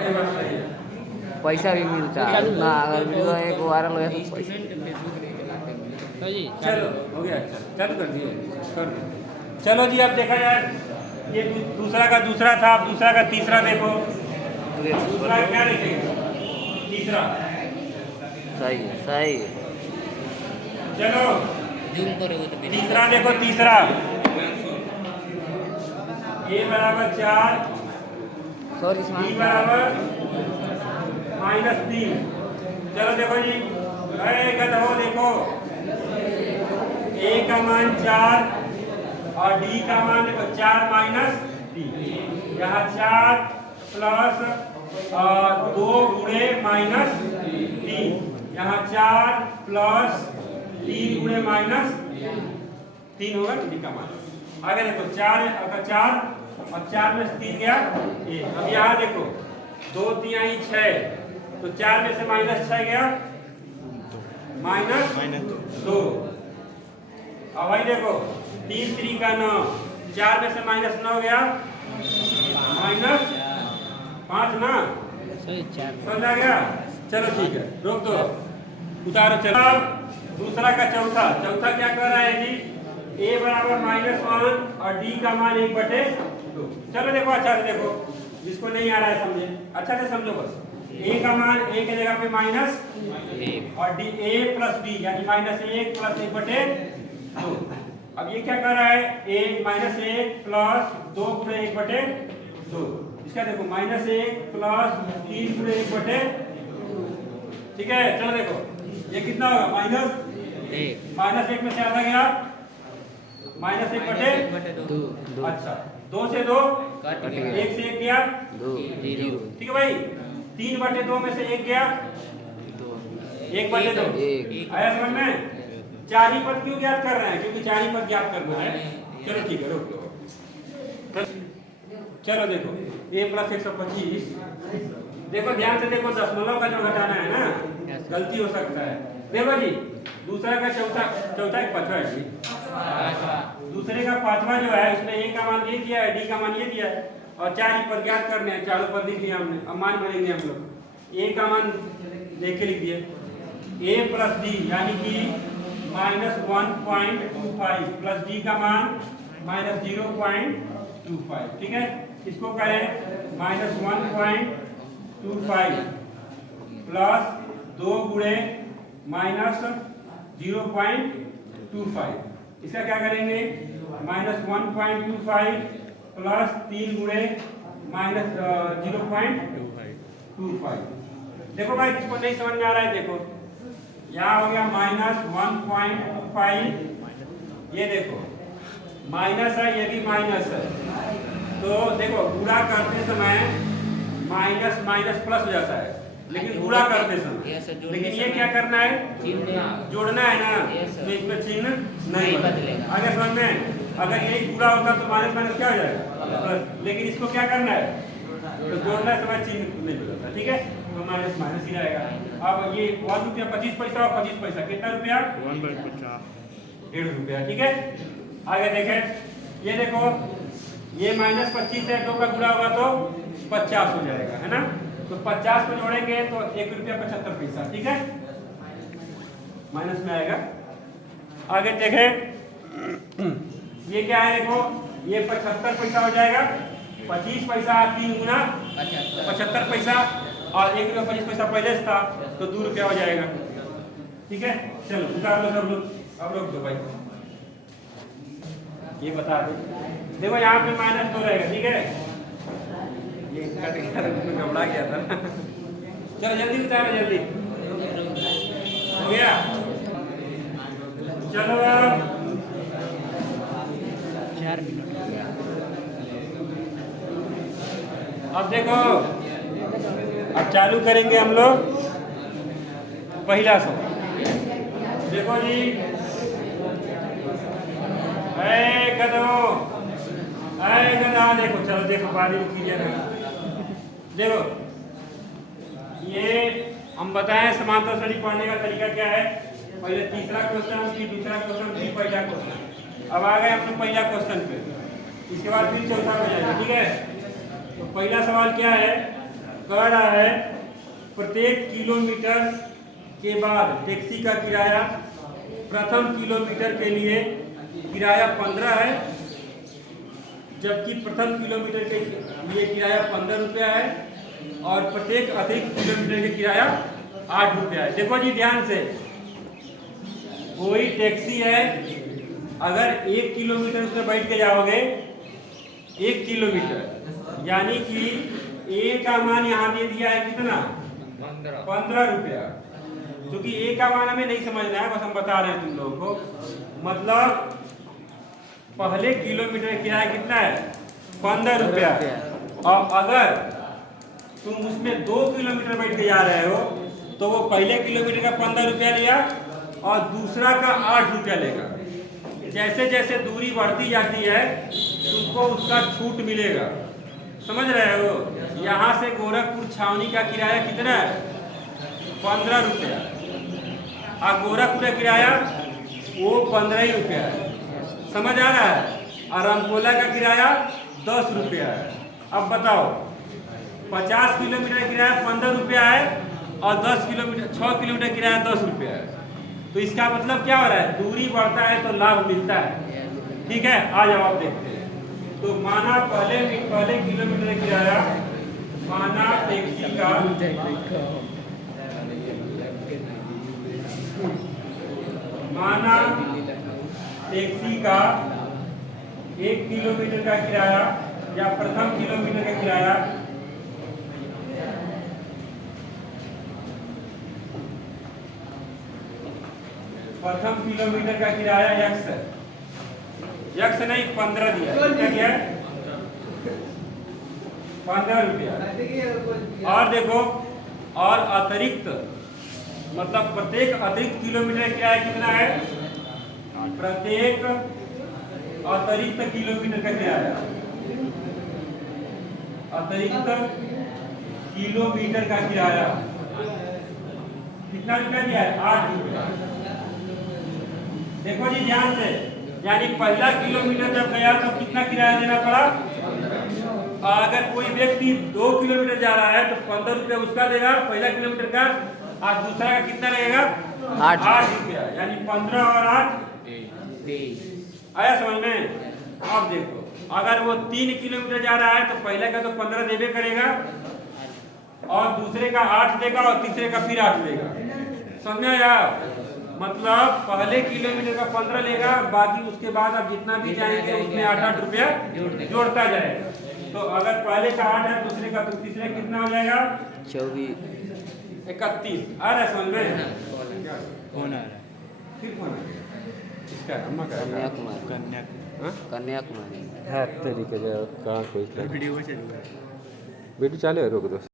ये बात सही है। पैसा भी मिलता है ना, अगर वीडियो एक वायरल हो जाए तो पैसा। चलो हो गया, चालू कर दिए, कर दिए। चलो जी, अब देखा जाए ये दूसरा का दूसरा था, अब दूसरा का तीसरा देखो। दूसरा क्या लिखेगा? तीसरा। सही है, सही है। चलो तीसरा देखो, तीसरा a बराबर 4, सॉरी b बराबर -3। चलो देखो जी, हो देखो, a का मान 4 और d का मान देखो 4 -3। यहाँ 4 प्लस 2 गुणे -3, यहाँ 4 प्लस 3 गुणे -3 होगा डी का मान। आगे देखो 4 अगर 4 और 4 में से 3 गया 1। अब यहाँ देखो 2 तिहाई 6, तो 4 में से -6 गया -2। अब भाई देखो 3 3 का 9, 4 में से -9 गया -5 ना, समझ आ गया? चलो ठीक है, रोक दो, उतारो। चलो दूसरा का चौथा क्या कर रहा है जी? a बराबर -1 और d का मान 1/2। चलो देखो अच्छा से देखो, जिसको नहीं आ रहा है समझे, अच्छा से समझो बस। a का मान a की जगह पे माइनस और d a प्लस d यानी -1 प्लस 1/2। अब ये क्या कर रहा है? a -1 प्लस 2 गुणे 1/2। इसका देखो -1 प्लस 3 गुणे 1/2। ठीक है, चलो देखो ये कितना होगा? -1 में से आधा गया -1/2। अच्छा, 2 से 2 1 से 1 गया 2 0। ठीक है भाई, 3/2 में से 1 गया 1/2। आया समझ में? 4 ही पद क्यों ज्ञात कर रहे हैं? क्योंकि 4 ही पद ज्ञात करना है। चलो ठीक है, रोक लो। चलो देखो a प्लस 125। देखो ध्यान से देखो, दशमलव का जो घटाना है ना, गलती हो सकता है। देखो जी, दूसरा का चौथा एक पांचवा है जी, दूसरे का पांचवा जो है उसमें a का मान ये दिया है, d का मान ये दिया है और 4 ही पद ज्ञात करने हैं। चारों पद लिख लिया हमने, अब मान भरेंगे हम लोग। a का मान देख के लिख दिए, a प्लस d यानी कि -1.25 प्लस d का मान -0.25। ठीक है, इसको करें -1.25 प्लस 2 गुणे -0.25। इसका क्या करेंगे? -1.25 प्लस 3 गुणे -0.25। देखो भाई, किसको नहीं समझ में आ रहा है देखो, यहाँ हो गया -1.25, ये देखो माइनस है, ये भी माइनस है। तो देखो गुणा करते समय माइनस माइनस प्लस हो जाता है, लेकिन गुणा करते समय। लेकिन ये क्या करना है? जोड़ना है ना, तो इसमें चिन्ह नहीं बदलेगा। आगे समझ में? अगर यही गुणा होता तो माइनस माइनस क्या हो जाएगा? प्लस। लेकिन इसको क्या करना है? तो जोड़ना समय चिन्ह नहीं बदलता। ठीक है, तो माइनस माइनस ही रहेगा। अब ये 1 रुपया 25 पैसा और 25 पैसा कितना रुपया? 1/50 रुपया। ठीक है, आगे देखें, ये देखो ये -25 है, 2 का गुणा होगा तो 50 हो जाएगा, है ना? तो 50 को जोड़ेंगे तो 1 रुपया 75 पैसा। ठीक है, माइनस में आएगा। आगे देखें, ये क्या है? देखो ये 75 पैसा हो जाएगा, 25 पैसा 3 गुना 75 पैसा और 1 रुपया 25 पैसा पहले था तो 2 रुपया हो जाएगा। ठीक है, चलो उतार लो सब लोग। अब रोक दो भाई, ये बता दो। देखो यहाँ पे -2 रहेगा। ठीक है, ये घबरा गया था। चलो जल्दी उतारो, जल्दी हो गया। चलो 4 मिनट। अब देखो, अब चालू करेंगे हम लोग पहला सवाल। देखो जी, गधा देखो, चलो देखो बारी कीजिए ना। देखो ये हम बताएं समांतर श्रेणी पढ़ने का तरीका क्या है। पहले तीसरा क्वेश्चन, फिर दूसरा क्वेश्चन, फिर पहला क्वेश्चन। अब आ गए अपने पहला क्वेश्चन पे, इसके बाद फिर चौथा हो जाएगा। ठीक है, तो पहला सवाल क्या है? कह रहा है प्रत्येक किलोमीटर के बाद टैक्सी का किराया प्रथम किलोमीटर के लिए किराया 15 है, जबकि प्रथम किलोमीटर के लिए किराया 15 रुपया है और प्रत्येक अतिरिक्त किलोमीटर के किराया 8 रुपया है। देखो जी ध्यान से, कोई टैक्सी है, अगर 1 किलोमीटर उसमें बैठ के जाओगे, 1 किलोमीटर यानी कि ए का मान यहाँ दे दिया है कितना 15 रुपया, क्योंकि ए का मान हमें नहीं समझना है, बस हम बता रहे हैं तुम लोगों को। मतलब पहले किलोमीटर किराया कितना है 15 रुपया, और अगर तुम उसमें 2 किलोमीटर बैठ के जा रहे हो तो वो पहले किलोमीटर का 15 रुपया लिया और दूसरा का 8 रुपया लेगा। जैसे जैसे दूरी बढ़ती जाती है तुमको उसका छूट मिलेगा, समझ रहे हो। यहाँ से गोरखपुर छावनी का किराया कितना है 15 रुपया, और गोरखपुर का किराया वो 15 ही रुपया है, समझ आ रहा है। और रामकोला का किराया 10 रुपया है। अब बताओ 50 किलोमीटर किराया 15 रुपया है और 6 किलोमीटर किराया 10 रुपया है। तो इसका मतलब क्या हो रहा है, दूरी बढ़ता है तो लाभ मिलता है। ठीक है, आ जाओ आप देखते हैं। तो माना पहले किलोमीटर किराया, माना टैक्सी का टैक्सी का 1 किलोमीटर का किराया या प्रथम किलोमीटर का किराया यक्स नहीं 15 दिया, कितना दिया 15 रुपया। और देखो, और अतिरिक्त मतलब प्रत्येक अतिरिक्त किलोमीटर किराया कितना है, प्रत्येक अतिरिक्त किलोमीटर का किराया, अतिरिक्त किलोमीटर का किराया कितना रुपया दिया है 8 रुपया। देखो जी ध्यान से, यानी पहला किलोमीटर जब गया तो कितना किराया देना पड़ा। अगर कोई व्यक्ति 2 किलोमीटर जा रहा है तो 15 रुपया उसका देगा पहला किलोमीटर का, और दूसरा का कितना लगेगा 8 रुपया, यानी 15 और 8 आया समझ में। अब देखो, अगर वो 3 किलोमीटर जा रहा है तो पहले का तो 15 देवे करेगा और दूसरे का 8 देगा और तीसरे का फिर 8 देगा, समझा यार। मतलब पहले किलोमीटर का 15 लेगा, बाकी उसके बाद आप जितना भी जाएंगे उसमें 8-8 रुपया जोड़ता जाएगा। तो अगर पहले का 8 है दूसरे का, तो तीसरे कितना हो जाएगा 24 31। आ रहा है समझ में, कौन आ रहा है? फिर कौन है इसका अम्मा का कन्याकुमारी है तरीके से कहाँ कोई वीडियो को चल वीडियो चालू है, रोक दो।